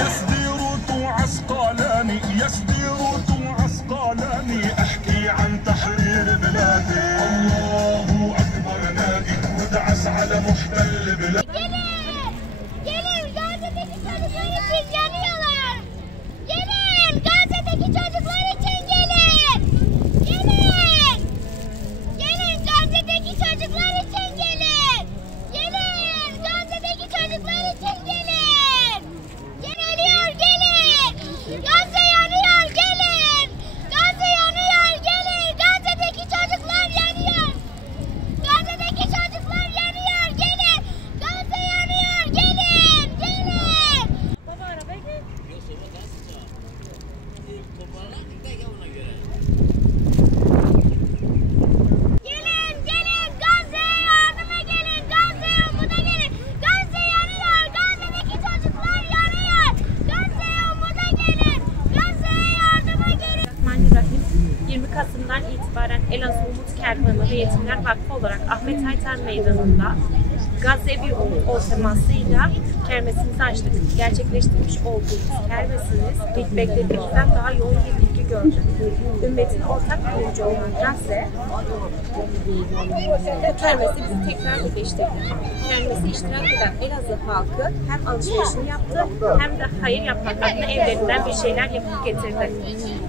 يصدر عسقلاني يصدر عسقلاني احكي عن تحرير بلادي الله اكبر نادي ودعس على محتل بلادي. Gelin Gazze'deki çocuklar için yanıyorlar. Gelin Gazze'deki çocuklar için gelin. Gelin. Gelin Gazze'deki çocuklar için gelin. Gelin Gazze'deki çocuklar için gelin. Yanıyor gelin. Gazze yanıyor gelin. Gazze yanıyor gelin. Gazze'deki çocuklar yanıyor. Gazze'deki çocuklar yanıyor gelin. Gazze yanıyor gelin. Gelin. Baba arabaya gel. Gelin gelin Gazze'ye yardıma gelin. Gazze'ye umuda gelin. Gazze yanıyor. Gazze'deki çocuklar yanıyor. Gazze'ye umuda gelin. Gazze'ye yardıma gelin. Bismillahirrahmanirrahim. 20 Kasım'dan itibaren Elazığ Umut Kervanı ve Yetimler Vakfı olarak Ahmet Aytar Meydanı'nda Gazze bir umut ol temasıyla kermesimizi açtık. Gerçekleştirmiş olduğumuz kermesimiz ilk beklediğimizden daha yoğun bir ilgi gördü. Ümmetin ortak bilinci olan Gazze bu kermesi bizi tekrar birleştirdi. Kermesi iştirak eden Elazığ halkı hem alışverişini yaptı hem de hayır yapmak adına evlerinden bir şeyler yapıp getirdi.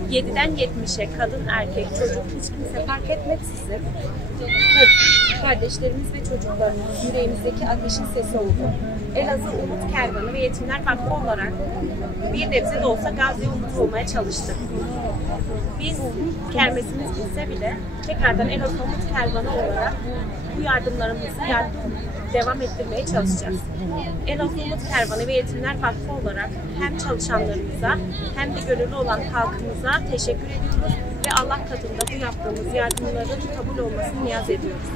7'den 70'e kadın, erkek, çocuk hiç kimse fark etmeksizin kardeşlerimiz ve çocuklarımız yüreğimizdeki ateşin sesi oldu. Elazığ Umut Kervanı ve Yetimler Vakfı olarak bir nebze de olsa Gazze'ye umut olmaya çalıştık. Biz kermesimiz bitse bile tekrardan Elazığ Umut Kervanı olarak bu yardımlarımızı devam ettirmeye çalışacağız. Elazığ Umut Kervanı ve Yetimler Vakfı olarak hem çalışanlarımıza hem de gönüllü olan halkımıza teşekkür ediyoruz ve Allah katında bu yaptığımız yardımların kabul olmasını niyaz ediyoruz.